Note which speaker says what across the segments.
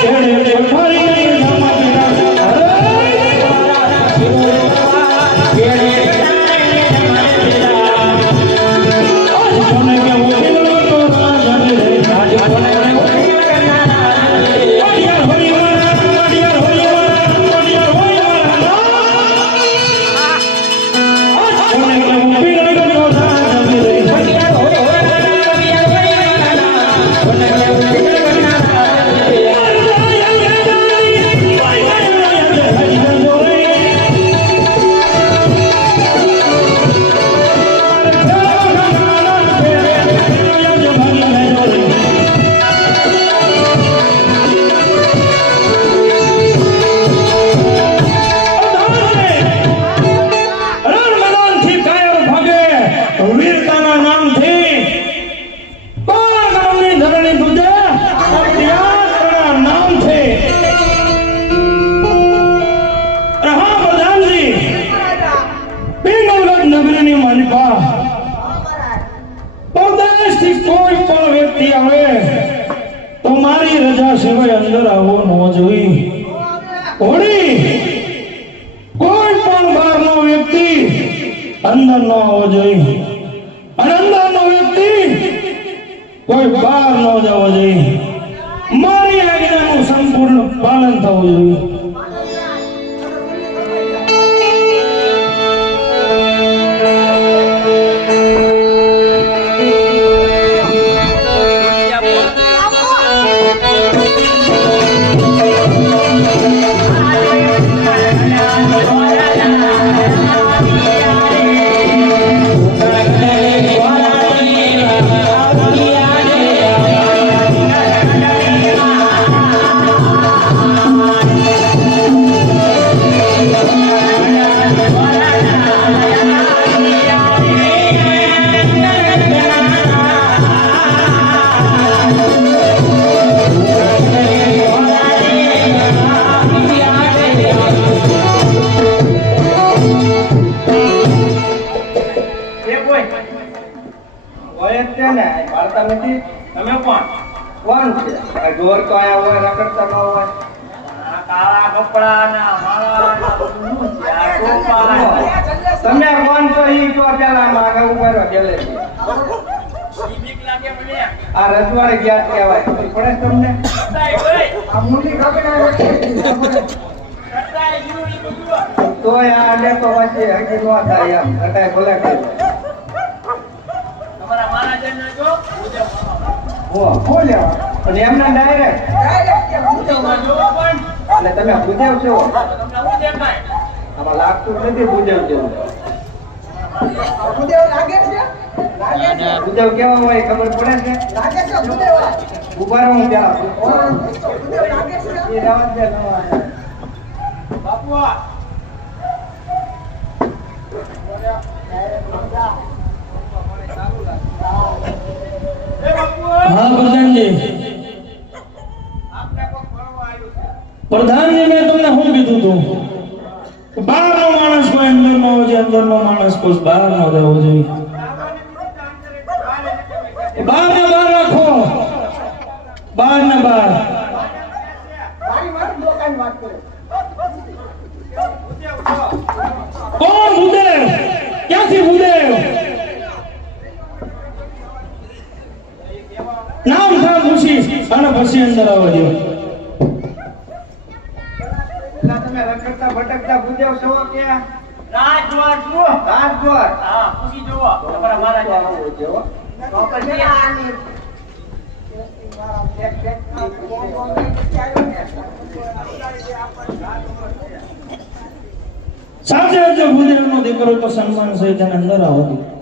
Speaker 1: Hey, hey, નબીની માલિકા પરદેશથી કોઈ પણ વ્યક્તિ આવે તો મારી રજા સિવાય અંદર આવો ન જોઈએ હોડી કોઈ પણ બહારનો વ્યક્તિ અંદર ન આવવો જોઈએ અને અંદરનો વ્યક્તિ કોઈ બહાર ન જવો જોઈએ મારી આજ્ઞાનું સંપૂર્ણ પાલન થવું જોઈએ
Speaker 2: નથી. તમે કોણ? કોણ છે? ગોર તો આયા હોય રખડતા ન હોય. માળા તમે કોણ ઈ તો પેલા ગેલે આ રજવાડે ગયા કહેવાય? પડે તમને? આ ખબર તોય આ આડે તો હજી નો થાય એમ. ઘટાય ભલે કરે હો બોલ્યા અને એમને ડાયરેક્ટ એટલે તમે છો. આમાં લાગતું નથી ભૂદેવ જેવું. કેવા હોય ખબર પડે છે? ઊભા રહો પેલા એ રાવત દે નવા બાપુ
Speaker 1: હા પ્રધાનજી પ્રધાનજી મેં તમને શું કીધું તું બહારનો માણસ કોઈ અંદર નો હોય અંદરનો માણસ કોઈ બહાર નો જવો જોઈએ બહાર ને બહાર રાખો બહાર ને બહાર કોણ ભૂદેવ ક્યાંથી ભૂદેવ નામ થા પૂછી અને પછી અંદર આવવા દો
Speaker 2: તમે રખડતા ભટકતા ભૂદેવ છો કે રાજદ્વાર છો રાજદ્વાર. આવો છે. હો. તો પછી
Speaker 1: સાચે જો ભૂદેવ નો દીકરો તો સન્માન સહિત અંદર આવવા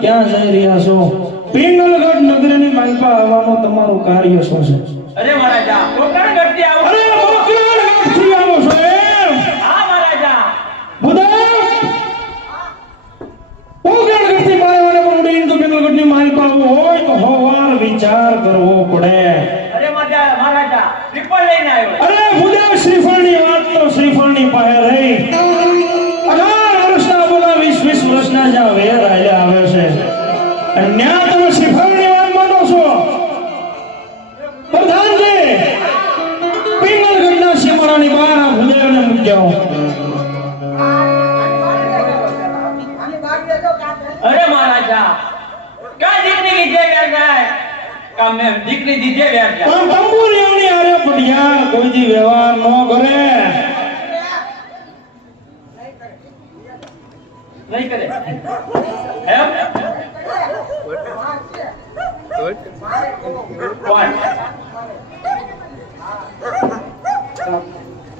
Speaker 2: ક્યાં
Speaker 1: જઈ રહ્યા છો પિંગલગઢ નગરની માલપા આવવાનું તમારું કાર્ય શું છે?
Speaker 2: અરે મહારાજા કોકણગઢથી કા દીકરી દીધે
Speaker 1: પણ આરે પડિયા કોઈ દી વ્યવહાર ન કરે.
Speaker 2: નહીં કરે. એમ?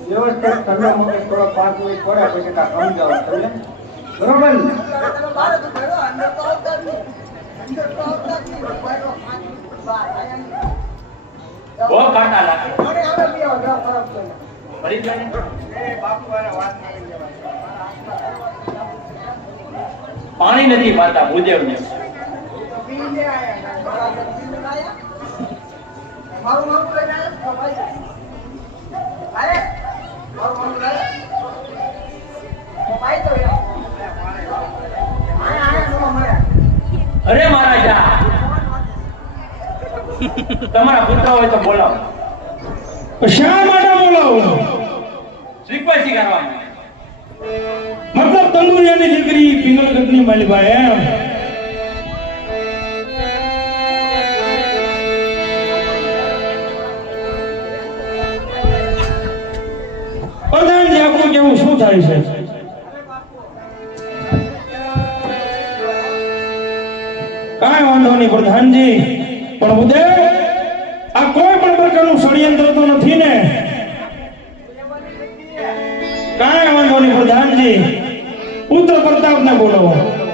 Speaker 2: વ્યવસ્થિત ઠંડો મૂકે થોડો પાંચ મિનિટ પડે પછી કાંઈ સમજાવો તમે બરોબર ને?
Speaker 3: બહુ કાંટા લાગે
Speaker 2: મને આવે બે હજાર ખરાબ કરે.
Speaker 3: ભરી જાય ને?
Speaker 2: બાપુ હારે વાત નહીં લેવાની.
Speaker 3: પાણી નથી પાતા.
Speaker 2: મારું નામ લઈને આયા? મારું નામ લઈને ભાઈ તો જોવા મળ્યા.
Speaker 3: અરે મારા જા તમારા પુત્ર હોય તો બોલાવો.
Speaker 1: શા માટે બોલાવો?
Speaker 3: રિક્વેસ્ટ કરવા
Speaker 1: મતલબ તંદુરિયાની દીકરી પિંગલગઢની માલિબા એમ? પ્રધાનજી આપણું કેવું શું થાય છે? કાંઈ વાંધો નહીં પ્રધાનજી. ઉદય આ કોઈ પણ પ્રકારનું ષડયંત્ર તો નથી ને. કાંઈ વાંધો નહીં પ્રધાનજી પુત્ર પ્રતાપને બોલાવો.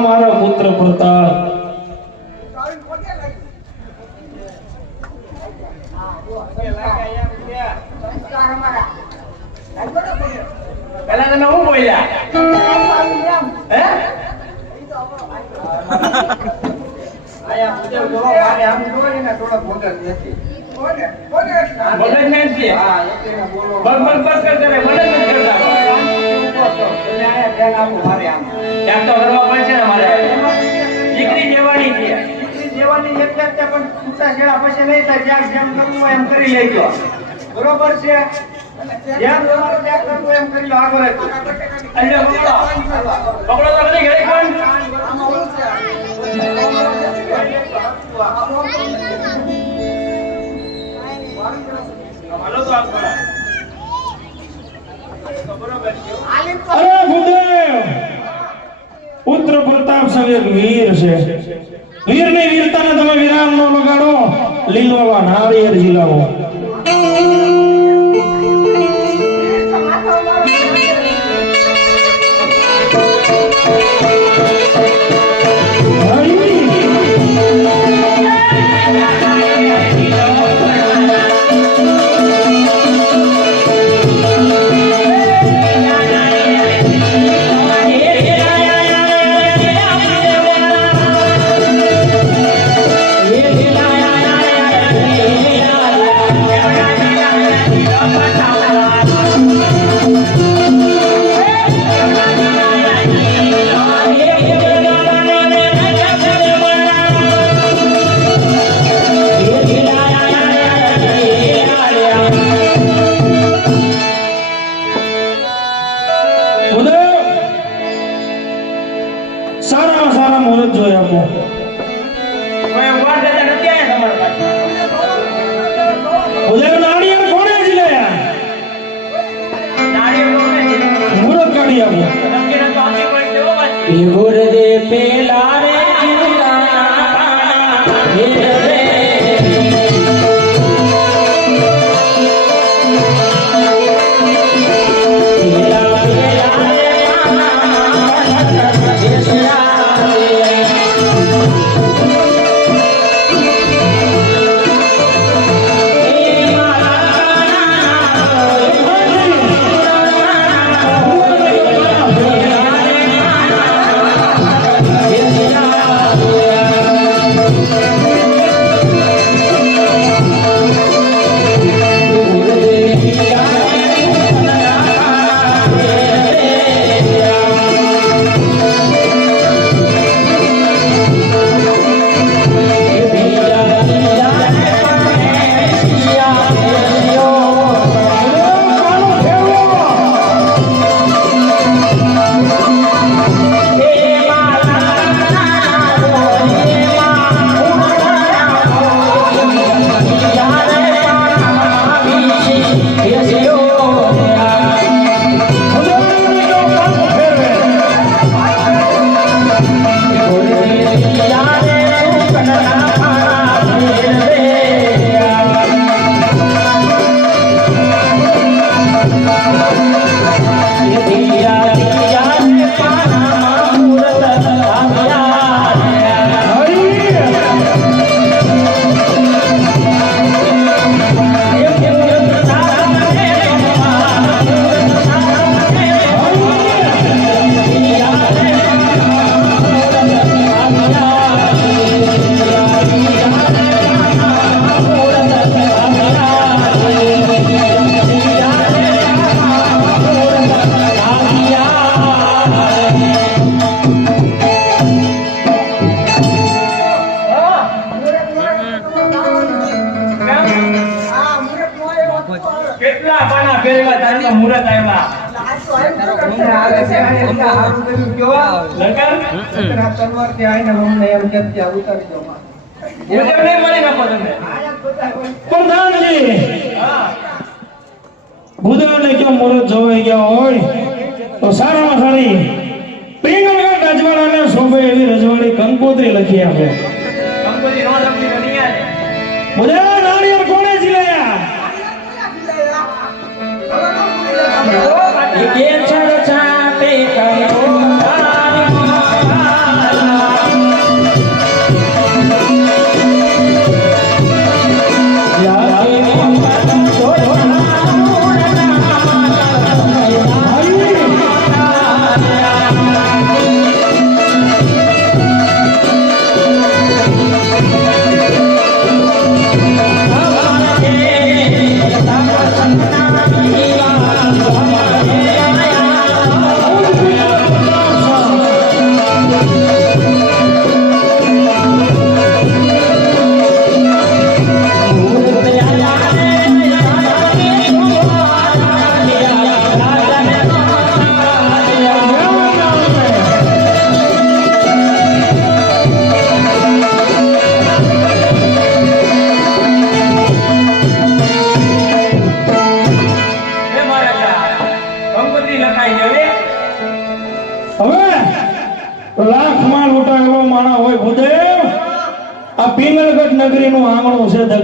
Speaker 1: લાગ્યો પુત્ર પ્રતાપ
Speaker 3: પેલા તમે હું બોલ્યા હે.
Speaker 2: આયા મારે આમ જોઈ ને થોડો ભોગત નથી. બોલે, બોલે એટલે.
Speaker 3: મગજ ને જ છે.
Speaker 2: હા, એકેને બોલો.
Speaker 3: બગ બગ બગ કરતા મને નથી કરતા.
Speaker 2: આપો એમ કરી બરોબર છે? લો. આગળ
Speaker 3: હાલો તો આગળ
Speaker 1: પુત્ર પ્રતાપ સૌ એક વીર છે. વીરતા વીરતાને તમે વિરામ ન લગાડો લીલોવા નાળિયેર ઝીલાવો ગુરુદે પેલા રે
Speaker 4: Yeah.
Speaker 3: લગન
Speaker 2: નકર આ તલવારથી આઈને અમને એમ કે ત્યાં ઉતારી દો માં.
Speaker 3: મુજબ નહીં મળી નાખો તમે
Speaker 2: આયા બધા હોય.
Speaker 1: પ્રધાનજી
Speaker 3: હા
Speaker 1: કેમ મુહૂર્ત જોવાઈ ગયા હોય તો સારામાં સારી પિંગલગઢ રજવાડાને શોભે એવી રજવાડી કંકોત્રી લખી આપે
Speaker 3: કંકોત્રી નો લખી.
Speaker 1: નાળિયેર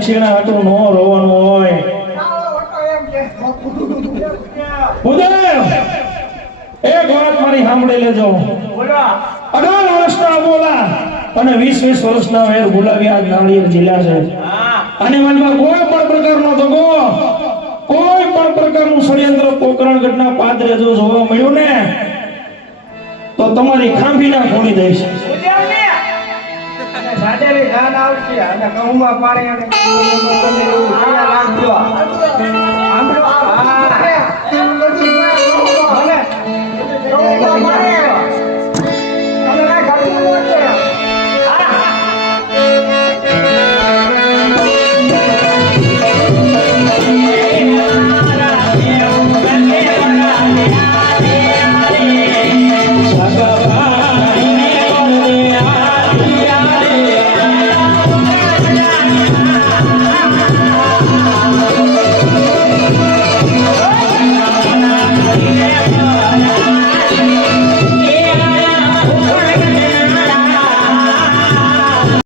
Speaker 1: દક્ષિણા હાટું નો રોવાનું હોય. ભૂદેવ એક વાત મારી સાંભળી લેજો. અઢાર વર્ષના બોલા અને વીસ વીસ વર્ષના વેર ગુલાબિયા નાળિયેર જિલ્લા છે. અને મનમાં કોઈ પણ પ્રકારનો ધગો, કોઈ પણ પ્રકારનું ષડયંત્ર પોકરણગઢના પાદરે જો જોવા મળ્યું ને, તો તમારી ખાંભીના ખોલી દઈશ.
Speaker 3: ને
Speaker 2: સાડેલી ધાન આવશે અને ઘઉંમાં પાણી અને રાખજો